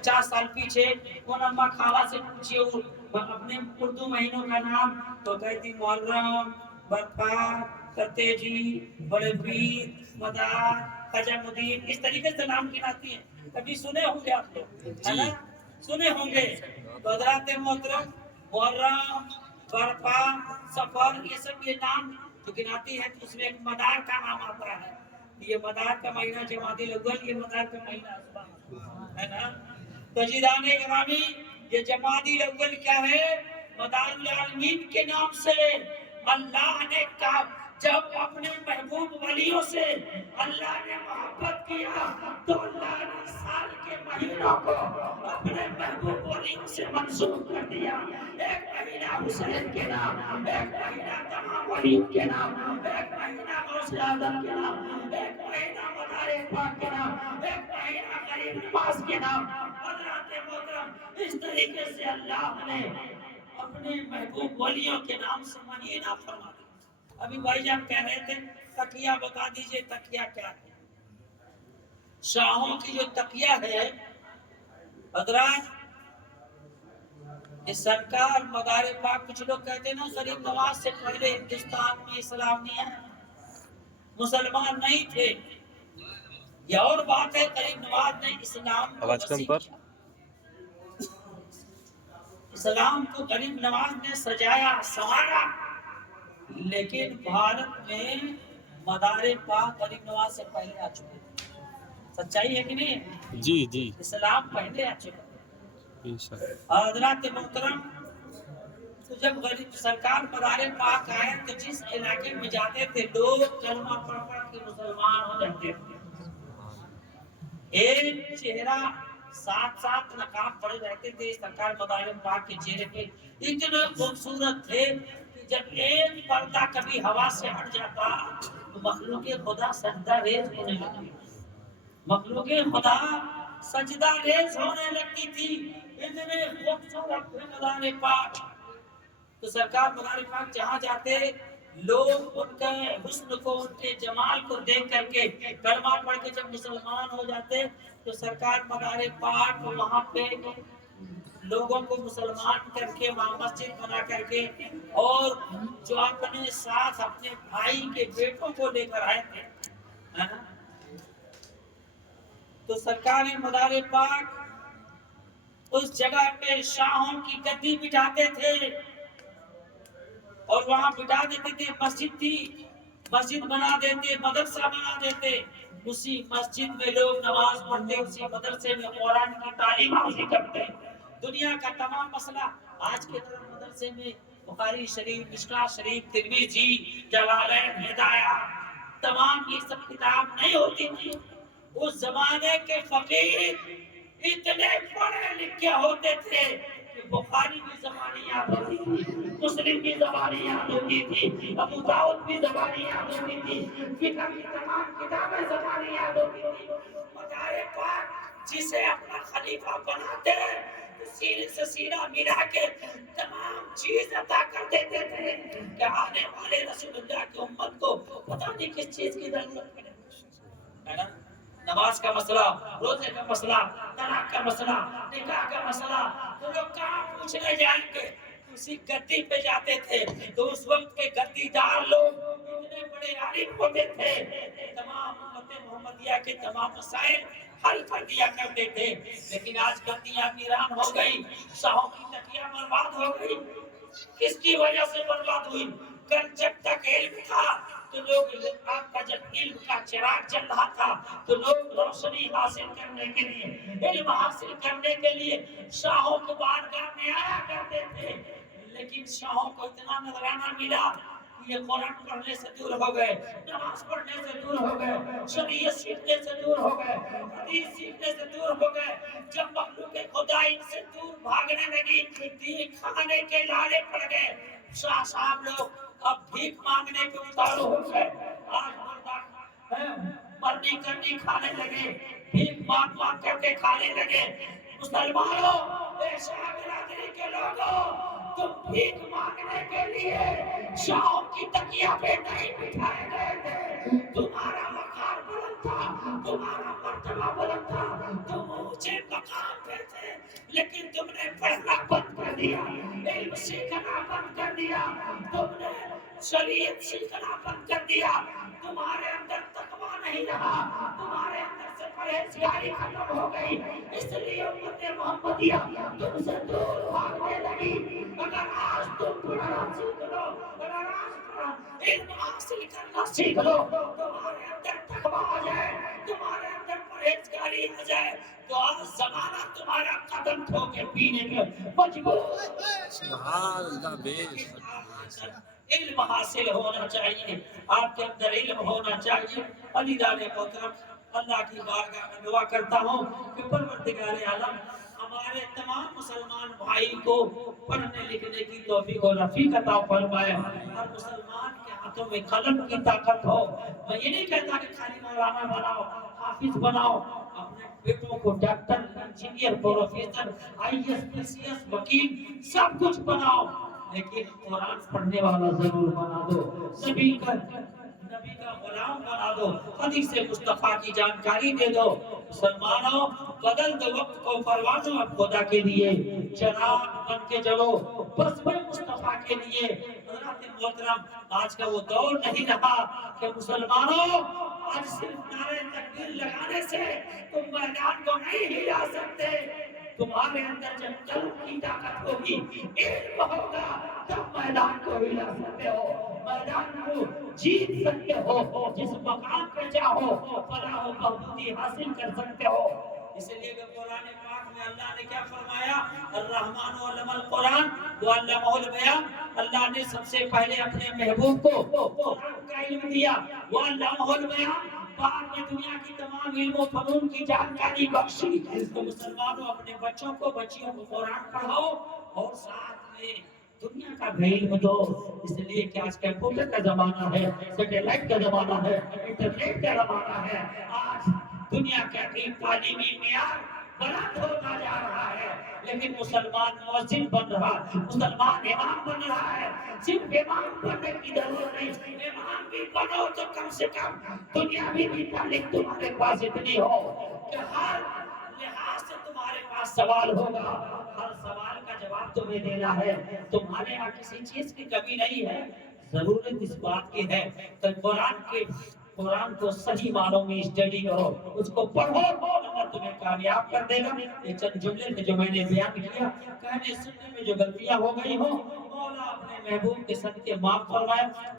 50 साल पीछे कौन अम्मा खाला से पूछिए अपने उर्दू महीनों का नाम तो कहती मुहर्रम, बरपा, करतेजी, बड़े पीर, मदार, खजामुद्दीन, इस तरीके से नाम गिनाती है। कभी सुने होंगे आप लोग, है ना? सुने होंगे। तो हज़रात मोहतरम मुहर्रम, बरपा, सफर, ये सब ये नाम जो गिनाती है तो उसमें एक मदार का नाम आता है। ये मदार का महीना जमादिल अव्वल, ये मदार का महीना है ना। तो जिदाने ग्रामी ये जमादिल अव्वल क्या है? मदारुल आलमीन के नाम से अल्लाह ने कहा, जब अपने महबूब वलियों से अल्लाह ने मोहब्बत किया तो अल्लाह ने साल के महीनों को अपने महबूब वलियों से मंसूब कर दिया। एक महीना हुसैन के नाम, एक महीना तमाम वलियों के नाम, एक महीना गौसे आज़म के नाम, एक महीना मदारे पाक के नाम, एक महीना गरीब नवाज के नाम। हज़रात मोहतरम इस तरीके से अल्लाह ने अपने महबूब वलियों के नाम से महीना फरमा दिया। अभी भाईजान कह रहे थे तकिया बता दीजिए, तकिया क्या है? शाहों की जो तकिया है हज़रात, ये सरकार मदारे पाक, कुछ लोग कहते हैं ना गरीब नवाज से पहले हिंदुस्तान में इस्लाम नहीं आया, मुसलमान नहीं थे। ये और बात है, गरीब नवाज ने इस्लाम को वसीह किया, इस्लाम को गरीब नवाज ने सजाया संवारा। लेकिन भारत में मदारे पाक गरीब नवाज से पहले आ चुके थे। सच्चाई है कि नहीं? जी जी, इस्लाम पहले आ चुका है। हज़रात मोहतरम तो जब गरीब सरकार मदारे पाक आए तो जिस इलाके में जाते थे लोग कलमा पढ़ पढ़ के मुसलमान हो जाते थे। एक चेहरा साथ साथ नकाब पड़े रहते थे सरकार मदारे पाक के चेहरे पे, इतने खूबसूरत थे कि जब एक पर्दा कभी हवा से हट जाता तो मखलूके खुदा सजदा रेज होने लगती, मखलूके खुदा सजदा रेज होने लगती थी, इतने खूबसूरत थे मदारे पाक। तो सरकार मदारे पाक जहाँ जाते लोग उनके हुस्न को, उनके जमाल को देख करके कलमा पढ़ के जब मुसलमान हो जाते तो सरकार मदारे पाक वहाँ पे लोगों को मुसलमान करके वहाँ मस्जिद बना करके और जो अपने साथ अपने भाई के बेटों को लेकर आए थे, है ना? तो सरकार मदारे पाक उस जगह पे शाहों की गद्दी बिठाते थे और वहां बिठा देते थे। मस्जिद थी, मस्जिद बना देते, मदरसा बना देते, उसी मस्जिद में लोग नमाज पढ़ते, उसी मदरसे में कुरान की तालीम हासिल करते। दुनिया का तमाम मसला आज के तरह मदरसे में बुखारी शरीफ, मिशकाह शरीफ, तिरमिज़ी, जलालैन, हिदाया, तमाम ये सब किताब नहीं होती थी। उस जमाने के फकीह इतने पढ़े लिखे होते थे कि बुखारी की ज़बानी याद होती थी, मुस्लिम की ज़बानी याद होती थी, अबू दाऊद की ज़बानी याद होती थी, फिक़ह की तमाम किताबें ज़बानी याद होती थी। मदारे पाक जिसे अपना खलीफा बनाते तो सीने से सीना मिला के तमाम चीज अता कर देते थे कि आने वाले रसूलुल्लाह की उम्मत को पता नहीं किस चीज की जरूरत है ना? नमाज का मसला, रोजे का मसला, तलाक का मसला, निकाह का मसला, तो लोग कहाँ पूछने जाएंगे? उसी गद्दी पे जाते थे। तो उस वक्त के गद्दीदार लोग इतने बड़े आलिम होते थे, तमाम उम्मत मोहम्मदिया के तमाम मसाइल हल कर दिया करते थे। लेकिन आज गद्दियां वीरान हो गई, शाहों की तकिया बर्बाद हो गई। किसकी वजह से बर्बाद हुई? कल जब तक इल्म था तो लोग, आपका जब इल्म का चिराग जल रहा था तो लोग रोशनी हासिल करने के लिए, इल्म हासिल करने के लिए शाहों के बारगाह में आया करते थे। लेकिन शाहों को इतना नजराना मिला कि ये कुरान पढ़ने से दूर हो गए, नमाज पढ़ने से दूर हो गए, शरीयत सीखने से दूर हो गए, हदीस सीखने से दूर हो गए। जब मखलूक खुदा इनसे दूर भागने लगी, दीन खाने के लाले पड़ गए। शाह साहब लोग अब भीख मांगने के उतारू हो गए। आज मरनी करनी खाने लगे, भीख मांग मांग करके खाने लगे। मुसलमानों, शाह बिरादरी के लोगों, तुम भीख मांगने के लिए शाहों की तकिया पे नहीं बिठाए गए थे। तुम्हारा मकान बुलंद था, तुम्हारा मर्तबा बुलंद था, तुम اونچے مقام پہ تھے، لیکن تم نے پڑھنا بند کر دیا، علم سیکھنا بند کر دیا، تم نے شریعت سیکھنا بند کر دیا، تمہارے اندر تقوی نہیں رہا، تمہارے اندر سے پرہیزگاری ختم ہو گئی، اس لیے امت محمدیہ تم سے دور بھاگنے لگی۔ اگر آج تم پڑھنا سیکھ لو، اگر آج تم علم حاصل کرنا سیکھ لو، تمہارے اندر تقوی آ جائے، تمہارے اندر پرہیزگاری آ جائے، تو آج زمانہ تمہارا قدم دھو کے پینے میں مجبور۔ سبحان اللہ، بے علم حاصل ہونا چاہیے، آپ کے اندر علم ہونا چاہیے۔ عزیزان محترم، اللہ کی بارگاہ میں دعا کرتا ہوں کہ پروردگار عالم ہمارے تمام مسلمان بھائی کو پڑھنے لکھنے کی توفیق و رفیق عطا فرمائے، اور مسلمان کے ہاتھوں میں قلم کی طاقت ہو۔ میں یہ نہیں کہتا کہ خالی مولانا بناؤ، حافظ بناؤ، اپنے بیٹوں کو doctor, engineer, professor, I S, P C S, وکیل سب کچھ بناؤ، لیکن قرآن پڑھنے والا ضرور بنا دو، نبی کا غلام بنا دو، حدیث مصطفیٰ کی جانکاری دے دو۔ مسلمانوں، بدل دو وقت کو، پروانوں اب خدا کے لیے چراغ بن کے جلو، بس میں مصطفیٰ کے لیے۔ حضرات محترم، آج کا وہ دور نہیں رہا کہ مسلمانوں آج صرف نعرے تکبیر لگانے سے تم میدان کو نہیں ہلا سکتے۔ تمہارے اندر جب قلب کی طاقت ہوگی، علم ہوگا، تب میدان کو ہلا سکتے ہو، میدان کو جیت سکتے ہو، جس مقام پہ چاہو فلاح و بہبودی حاصل کر سکتے ہو۔ اس لیے کہ قرآن پاک میں اللہ نے کیا فرمایا؟ الرحمن علم القرآن وعلمہ البیان۔ اللہ نے سب سے پہلے اپنے محبوب کو قرآن کا علم دیا، وعلمہ البیان، بعد میں دنیا کی تمام علم و فنون کی جانکاری بخشی۔ تو مسلمانوں اپنے بچوں کو، بچیوں کو قرآن پڑھاؤ، اور ساتھ میں دنیا کا بھی علم دو۔ اس لیے کہ آج کمپیوٹر کا زمانہ ہے، سیٹلائٹ کا زمانہ ہے، انٹرنیٹ کا زمانہ ہے۔ آج دنیا کا تعلیمی معیار بلند ہوتا جا رہا ہے، لیکن مسلمان مؤذن بن رہا، مسلمان امام بن رہا ہے۔ صرف امام بننے کی ضرورت نہیں، امام بھی بنو تو کم سے کم دنیاوی بھی تعلیم تمہارے پاس اتنی ہو کہ ہر لحاظ سے تمہارے پاس سوال ہوگا، ہر سوال کا جواب تمہیں دینا ہے۔ تمہارے یہاں کسی چیز کی کمی نہیں ہے، ضرورت اس بات کی ہے کہ قرآن کو صحیح معنوں میں اسٹڈی کرو، اس کو پڑھو، اللہ تمہیں کامیاب کر دے گا۔ یہ چند جملے تھے جو میں نے بیان کیا، کہنے سننے میں جو غلطیاں ہو گئی ہوں مولا اپنے محبوب کے صدقے معاف فرمائے۔